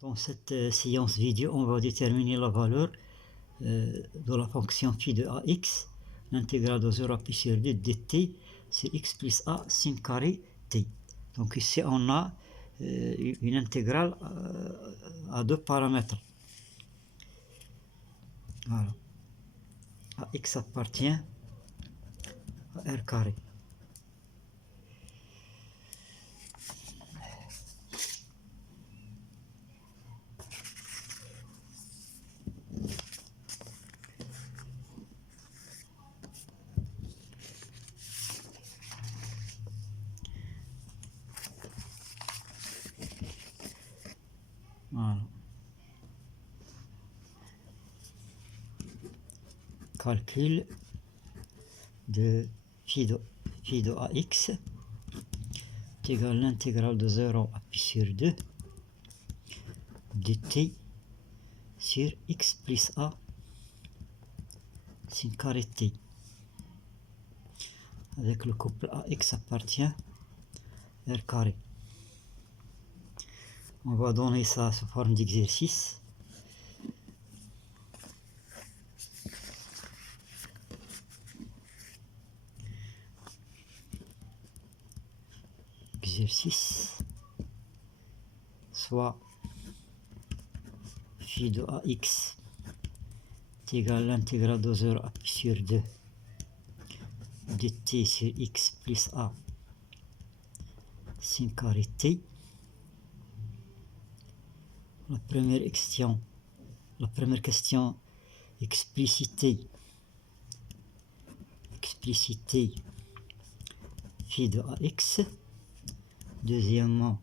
Dans cette séance vidéo, on va déterminer la valeur de la fonction phi de ax, l'intégrale de 0 à pi sur 2 dt sur x plus a sin carré t. Donc ici on a une intégrale à deux paramètres. Voilà. Ax appartient à r carré. Voilà. Calcul de phi de ax est égal à l'intégrale de 0 à pi sur 2 dt sur x plus a sin carré t. Avec le couple ax appartient à r carré. On va donner ça sous forme d'exercice. Exercice, soit phi de ax est égal à l'intégrale de 0 à pi sur 2 dt sur x plus a sin carré t. La première question expliciter phi de ax. Deuxièmement,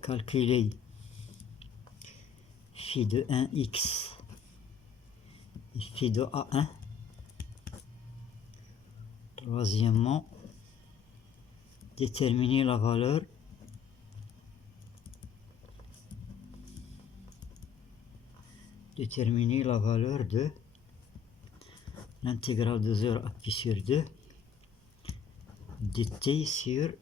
calculer phi de 1x et phi de a1. Troisièmement, déterminer la valeur de l'intégrale de 0 à pi sur 2 dt sur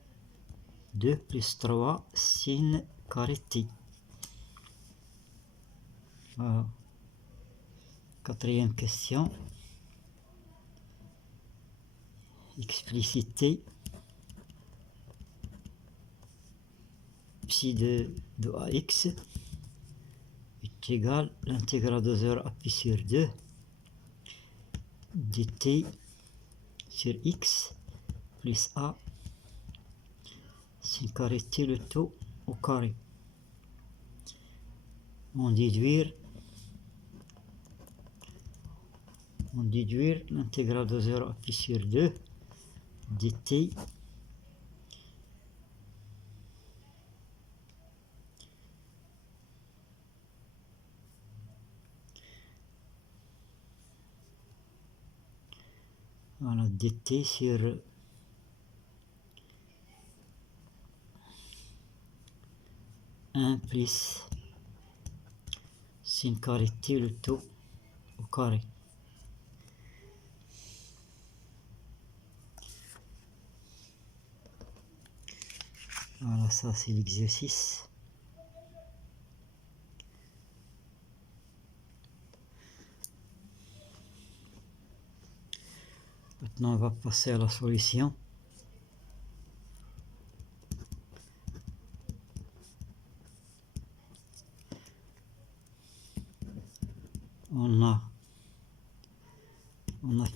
2 plus 3 sin carré t. Voilà. Quatrième question, expliciter psi de ax est égal à l'intégrale de 0 à pi sur 2 dt sur x plus a sin carré t le tout au carré. En déduire l'intégrale de 0 à pi sur 2 dt voilà, dt sur 1 plus sin carré t le tout au carré. Voilà, ça c'est l'exercice. Maintenant on va passer à la solution. On a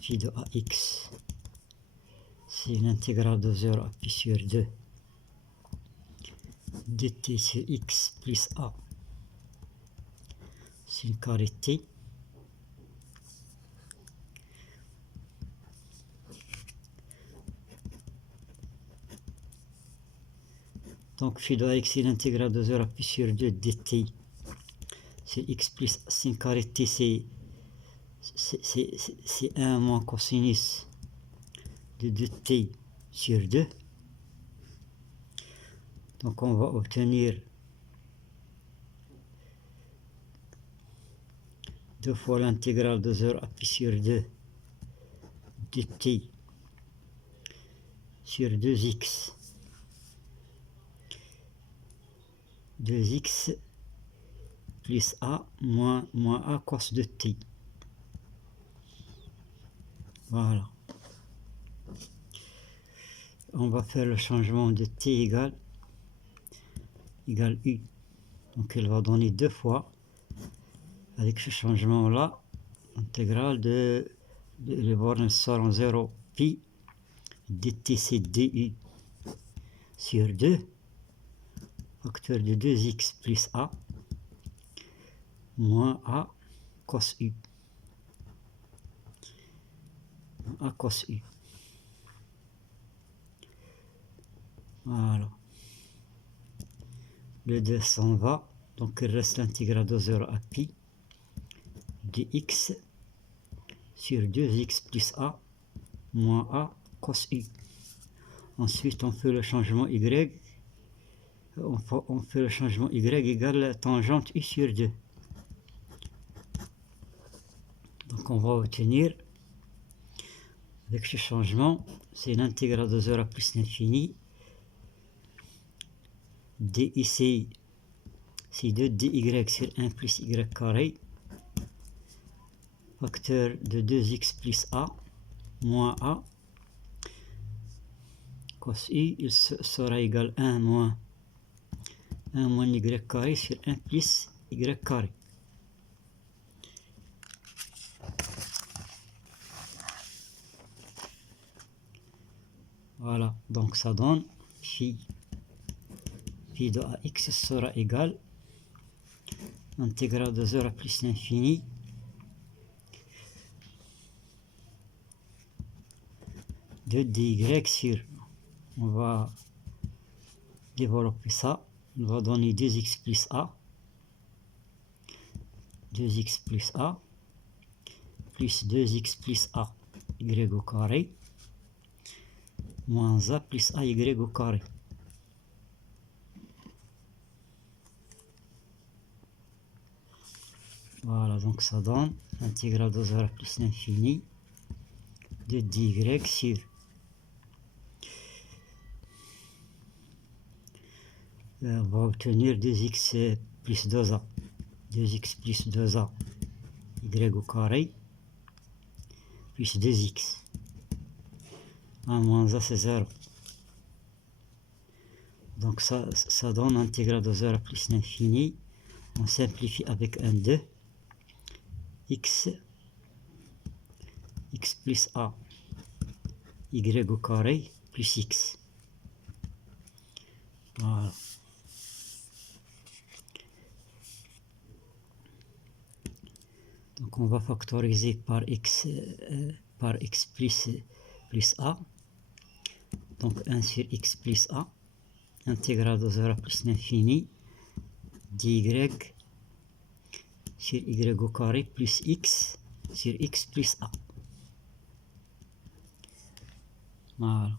phi de ax, c'est l'intégrale de 0 à pi sur 2 dt sur x plus a sin carré t. Donc phi de ax c'est l'intégrale de 0 à pi sur 2 dt sur x plus sin carré t, c'est 1 moins cosinus de 2t sur 2. Donc on va obtenir 2 fois l'intégrale de 0 à pi sur 2 dt sur 2x 2x plus a moins a cos de t. Voilà. On va faire le changement de t égale u. Donc elle va donner 2 fois, avec ce changement là, intégrale de les bornes sort en 0 pi dt c'est du sur 2 facteur de 2x plus a moins a cos u. A cos u. Voilà. Le 2 s'en va, donc il reste l'intégrale de 0 à pi dx sur 2x plus a moins a cos u. Ensuite on fait le changement y, on fait le changement y égale tangente u sur 2. Donc on va obtenir, avec ce changement, c'est l'intégrale de 0 à plus l'infini dic c'est 2 dy sur 1 plus y carré facteur de 2x plus a moins a cos u, il sera égal à 1 moins y carré sur 1 plus y carré. Voilà, donc ça donne phi de ax sera égal intégrale de 0 plus l'infini de dy sur, on va développer ça, on va donner 2x plus a plus 2x plus a y au carré moins a plus a y au carré. Voilà, donc ça donne l'intégrale de 0 plus l'infini de dy sur on va obtenir 2x plus 2a y au carré plus 2x 1 moins a c'est 0. Donc ça donne l'intégrale de 0 plus l'infini, on simplifie avec un 2 x plus a y au carré plus x. Voilà. Donc on va factoriser par x plus a, donc 1 sur x plus a intégrale de 0 plus l'infini dy sur y au carré plus x sur x plus a. Voilà.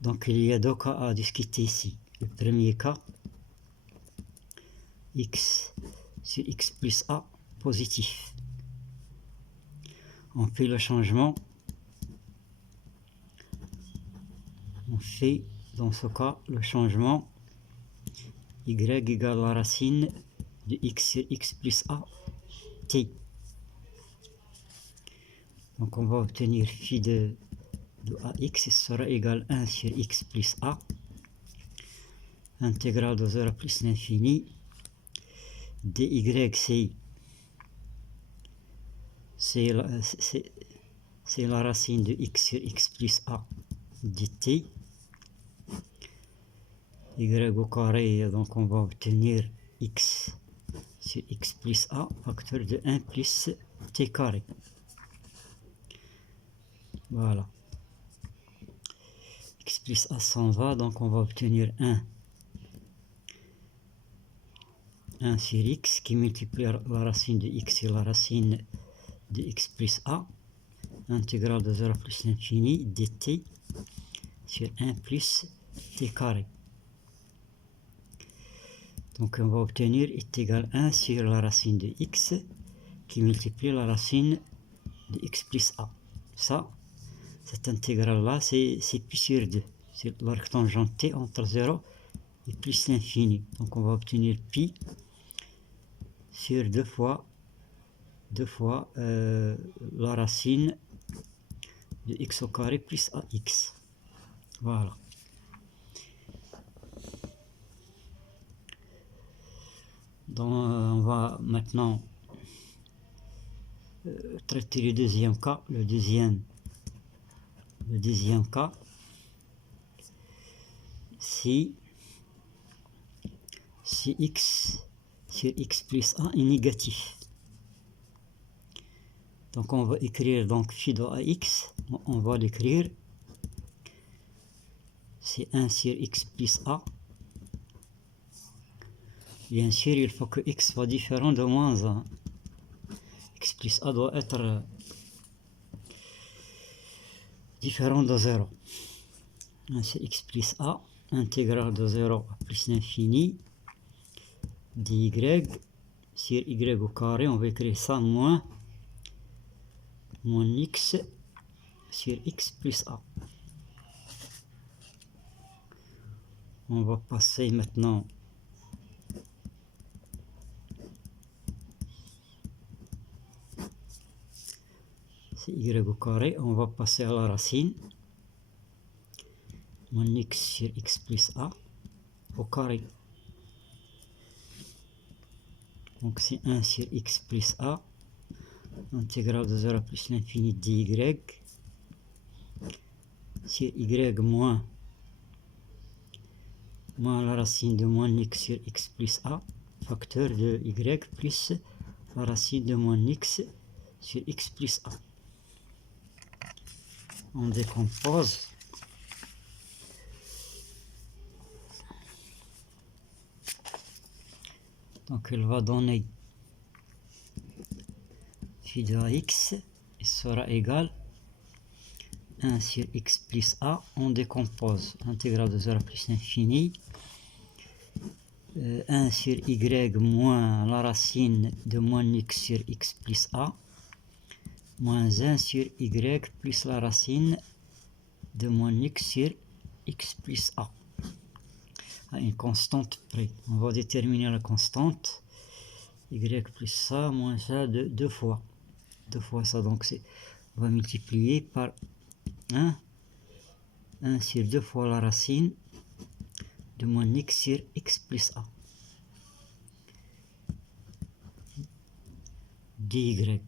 Donc il y a 2 cas à discuter ici. Le premier cas, x sur x plus a positif. On fait le changement. On fait dans ce cas le changement y égale la racine de x sur x plus a t. Donc on va obtenir phi de ax sera égal à 1 sur x plus a intégrale de 0 plus l'infini dy c'est la racine de x sur x plus a dt y au carré, donc on va obtenir x sur x plus a facteur de 1 plus t carré. Voilà, x plus a s'en va, donc on va obtenir 1 sur x qui multiplie la racine de x sur la racine de x plus a intégrale de 0 plus l'infini dt sur 1 plus t carré. Donc on va obtenir est égal à 1 sur la racine de x qui multiplie la racine de x plus a. Ça, Cette intégrale-là, c'est pi sur 2. C'est l'arc tangenté entre 0 et plus l'infini. Donc on va obtenir pi sur 2 fois la racine de x au carré plus ax. Voilà. Donc on va maintenant traiter le deuxième cas. Le deuxième cas, si x sur x plus 1 est négatif. Donc on va écrire donc phi de ax, on va l'écrire, c'est 1 sur x plus a. Bien sûr, il faut que x soit différent de moins 1. X plus a doit être différent de 0. 1 sur x plus a, intégrale de 0 à plus l'infini, dy sur y au carré, on va écrire ça moins x sur x plus a. On va passer maintenant c'est y au carré, on va passer à la racine, moins x sur x plus a au carré. Donc c'est 1 sur x plus a, intégrale de 0 plus l'infini dy sur y moins la racine de moins x sur x plus a, facteur de y plus la racine de moins x sur x plus a. On décompose. Donc elle va donner phi de ax sera égal 1 sur x plus a. On décompose intégrale de 0 plus l'infini. 1 sur y moins la racine de moins x sur x plus a, moins 1 sur y plus la racine de moins x sur x plus a. À une constante près. On va déterminer la constante. Y plus ça, moins ça, de 2 fois. 2 fois ça, donc on va multiplier par 1. 1 sur 2 fois la racine de moins x sur x plus a. dy.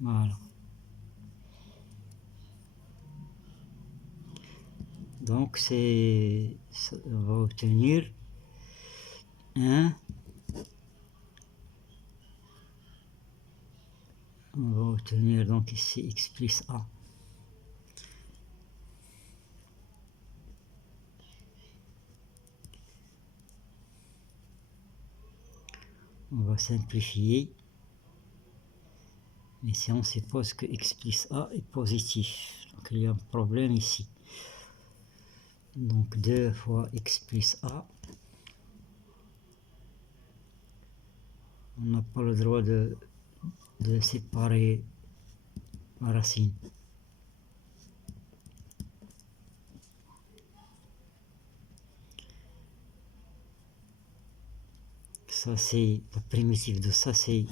Voilà. Donc on va obtenir 1. On va obtenir donc ici x plus a. On va simplifier. Mais si on suppose que x plus a est positif, donc il y a un problème ici. Donc 2 fois x plus a. On n'a pas le droit de séparer la racine. Ça c'est la primitive de ça, c'est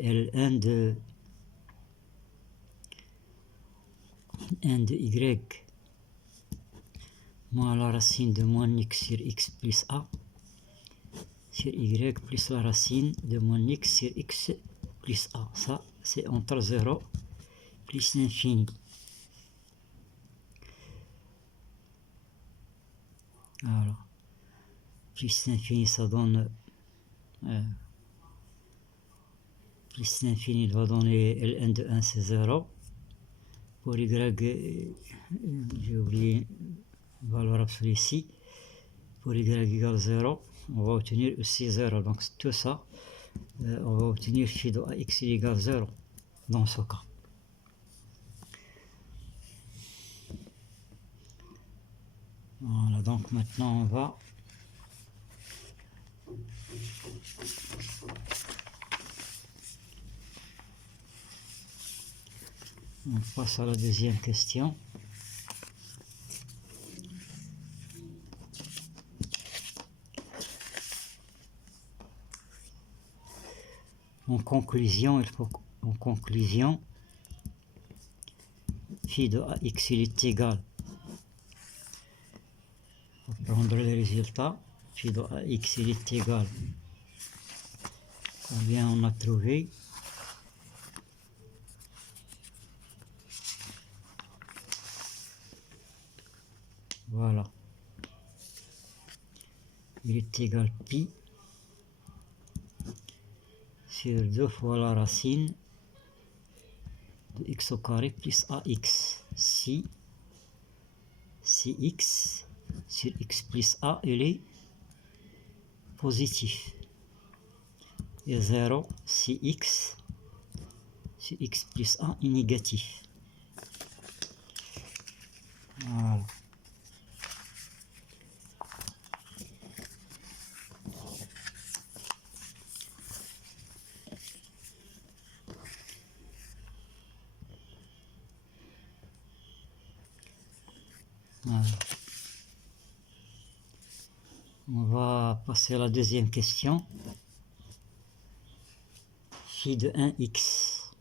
Ln de y moins la racine de moins x sur x plus a sur y plus la racine de moins x sur x plus a. Ça c'est entre 0 plus l'infini. Alors, plus l'infini ça donne plus l'infini va donner Ln de 1 c'est 0. Pour y, j'ai oublié valeur absolue ici. Pour y égale 0, on va obtenir aussi 0. Donc tout ça, on va obtenir phi de ax égale 0 dans ce cas. Voilà, donc maintenant on va On passe à la deuxième question. En conclusion, phi de ax il est égal, on va prendre les résultats, phi de ax il est égal, combien on a trouvé? Voilà, il est égal pi sur 2 fois la racine de x au carré plus ax, si x sur x plus a il est positif, et 0 si x sur x plus a est négatif. Voilà. Voilà. On va passer à la deuxième question. Phi de 1x.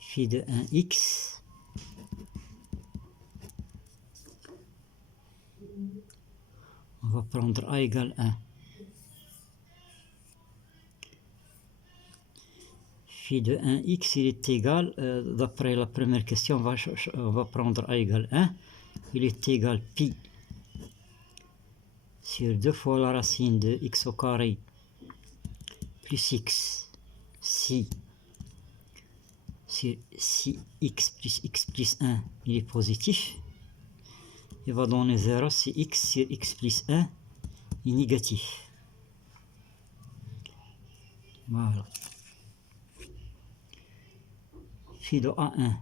Phi de 1x. On va prendre a égale 1. Phi de 1x, il est égal, d'après la première question, on va prendre a égale 1. Il est égal pi sur 2 fois la racine de x au carré plus x si x plus 1 il est positif, il va donner 0 si x sur x plus 1 est négatif. Voilà. Phi de A1.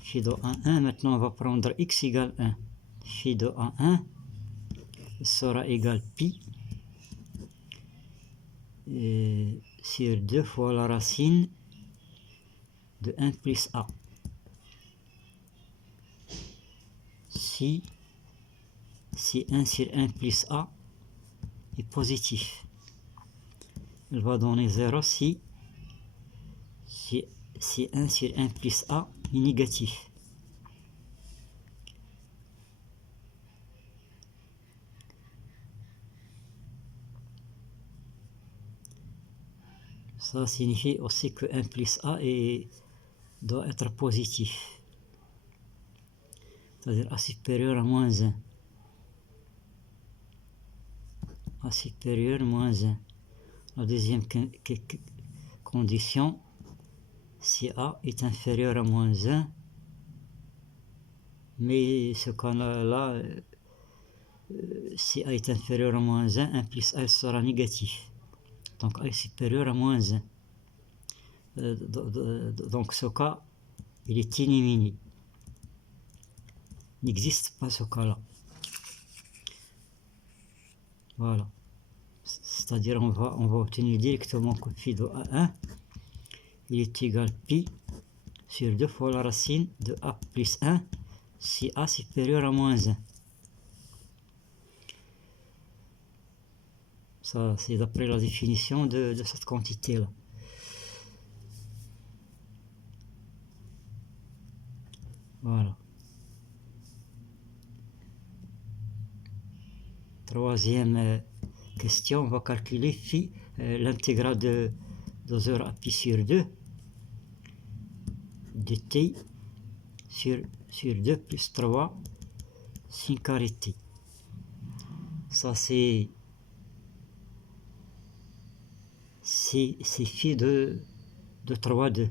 Phi de A1, maintenant on va prendre x égale 1. Phi de A1 sera égal pi sur 2 fois la racine de 1 plus a. Si 1 sur 1 plus a est positif, il va donner 0 si 1 sur 1 plus a est négatif. Ça signifie aussi que 1 plus a doit être positif, c'est-à-dire a supérieur à moins 1. A supérieur à moins 1. La deuxième condition, si a est inférieur à moins 1, mais ce cas-là, si a est inférieur à moins 1, 1 plus a sera négatif. Donc a est supérieur à moins 1. Donc ce cas, il est éliminé. Il n'existe pas ce cas-là. Voilà. C'est-à-dire on va obtenir directement que phi de A1 il est égal pi sur 2 fois la racine de a plus 1 si a supérieur à moins 1. Ça, c'est d'après la définition de cette quantité-là. Voilà. Troisième question, on va calculer phi, l'intégrale de 2 à pi sur 2 de t sur 2 plus 3 sin carré t. Ça c'est phi de 3,2.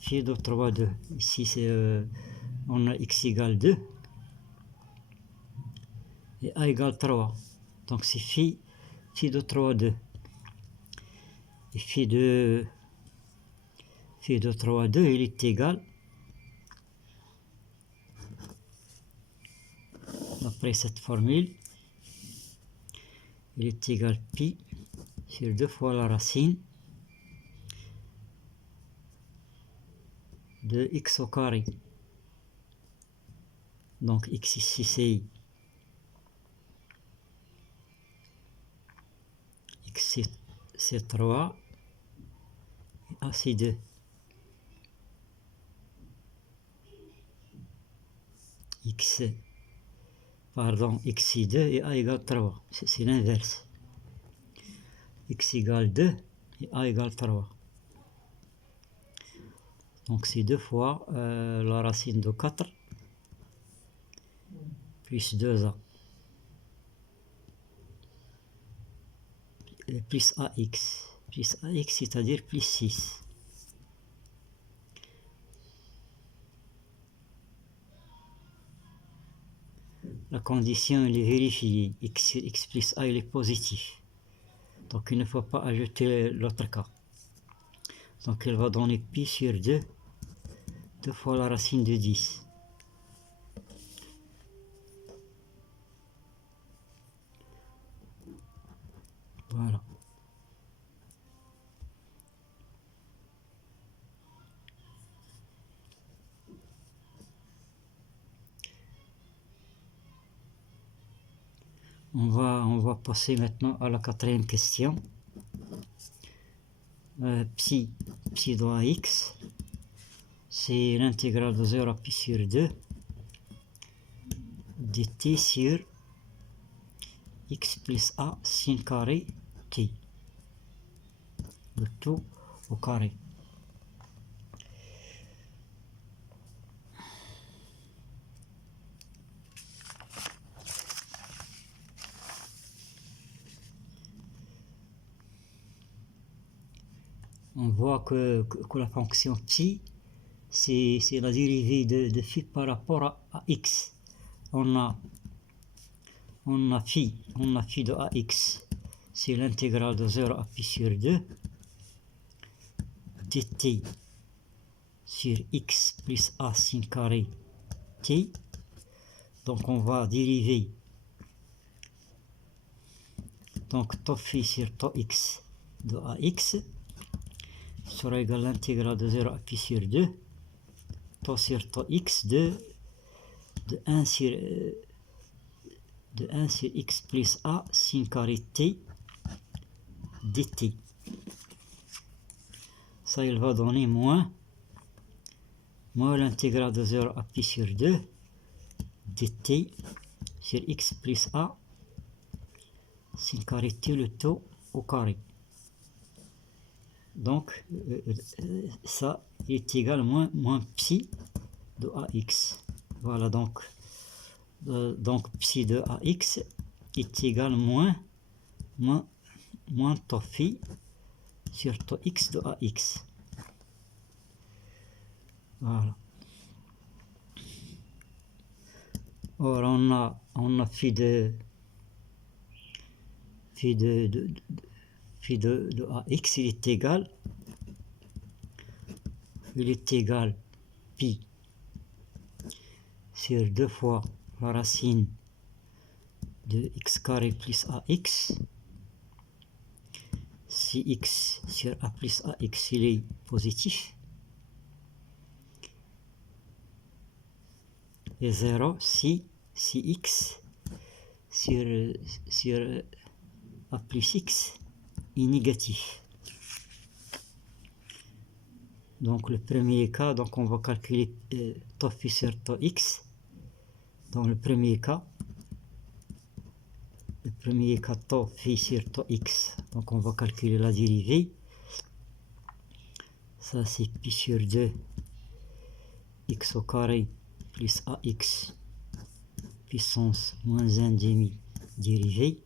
Phi de 3,2. Ici on a x égale 2 et a égale 3. Donc c'est phi de 3,2. Et phi de 3,2 il est égal d'après cette formule, il est égal pi sur 2 fois la racine de x au carré. Donc x ici c'est 3 et a c'est 2. X c'est 2 et a égale 3. C'est l'inverse. X égale 2 et a égale 3. Donc c'est 2 fois la racine de 4 plus 2a plus ax, c'est-à-dire plus 6. La condition elle est vérifiée, x plus a il est positif. Donc il ne faut pas ajouter l'autre cas. Donc elle va donner pi sur 2, 2 fois la racine de 10. Voilà. On va passer maintenant à la quatrième question. Psi de ax, c'est l'intégrale de 0 à pi sur 2 dt sur x plus a sin carré t. Le tout au carré. On voit que la fonction psi, c'est la dérivée de phi par rapport à x. On a phi de ax, c'est l'intégrale de 0 à pi sur 2 dt sur x plus a sin carré t. Donc on va dériver donc tau phi sur tau x de ax sera égal à l'intégrale de 0 à pi sur 2 tau sur tau x de 1 sur x plus a sin carré t dt. Ça il va donner moins l'intégrale de 0 à pi sur 2 dt sur x plus a sin carré t le tout au carré. Donc ça est égal moins psi de ax. Voilà, donc psi de ax est égal moins tau phi sur tau x de ax. Voilà. Or on a phi de ax il est égal pi sur 2 fois la racine de x carré plus ax. Si x sur a plus ax il est positif, et 0 si x sur a plus x est négatif. Donc le premier cas, donc on va calculer tau phi sur tau x. Dans le premier cas tau phi sur tau x, donc on va calculer la dérivée. Ça c'est pi sur 2 x au carré plus ax puissance moins 1 demi dérivée.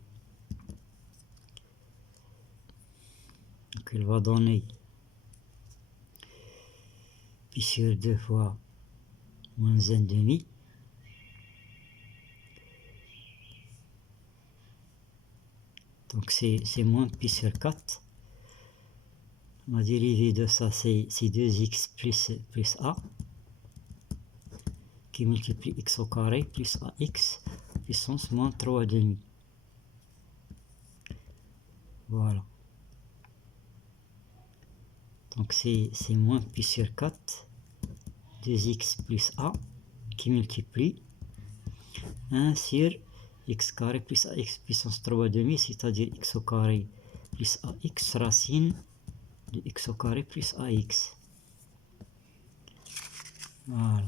Donc elle va donner pi sur 2 fois moins 1 demi. Donc c'est moins pi sur 4. La dérivée de ça c'est 2x plus a qui multiplie x au carré plus ax puissance moins 3 demi. Voilà. Donc c'est moins pi sur 4, 2x plus a, qui multiplie 1 sur x carré plus ax puissance 3 demi, c'est-à-dire x au carré plus ax racine de x au carré plus ax. Voilà.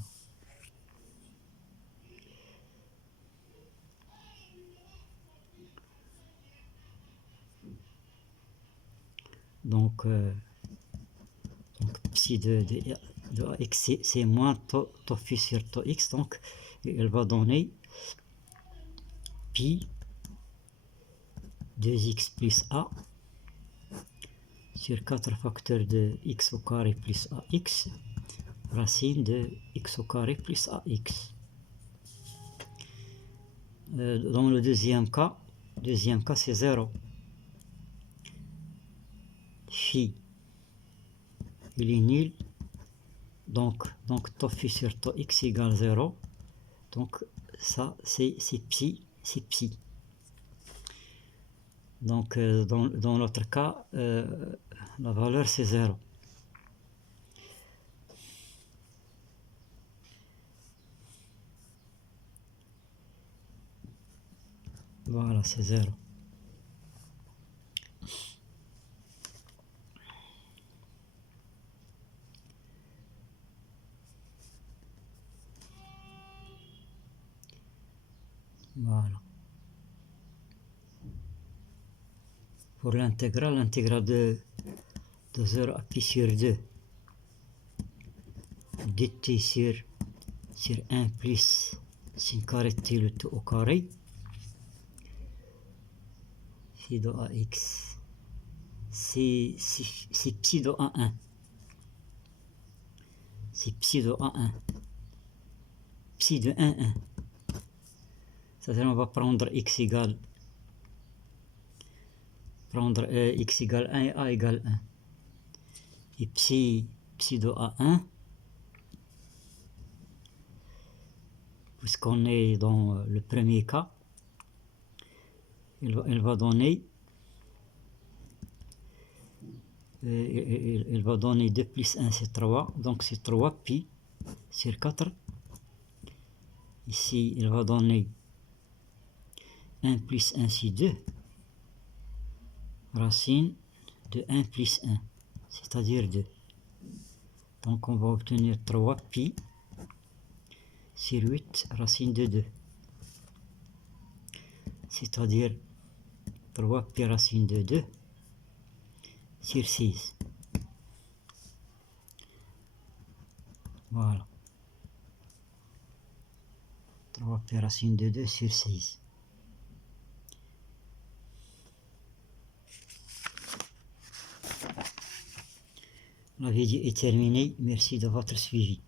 Donc psi de ax, c'est moins tau phi sur tau x, donc elle va donner pi 2x plus a sur 4 facteurs de x au carré plus ax, racine de x au carré plus ax. Dans le deuxième cas c'est 0. Phi, il est nul, donc tau phi sur tau x égale 0. Donc ça c'est psi. Donc dans l'autre cas, la valeur c'est 0. Voilà, c'est 0. Voilà. Pour l'intégrale de 0 à pi sur 2 dt sur 1 plus sin carré t le tout au carré, phi de ax, c'est psi de a1. C'est psi de a1. Psi de 1, 1. C'est-à-dire on va prendre x égale x égale 1 et a égale 1. Et psi de a1, puisqu'on est dans le premier cas, elle va donner 2 plus 1 c'est 3, donc c'est 3 pi sur 4. Ici elle va donner 1 plus 1 c'est 2, racine de 1 plus 1, c'est-à-dire 2. Donc on va obtenir 3 pi sur 8 racine de 2, c'est-à-dire 3 pi racine de 2 sur 6. Voilà. 3 pi racine de 2 sur 6. La vidéo est terminée. Merci de votre suivi.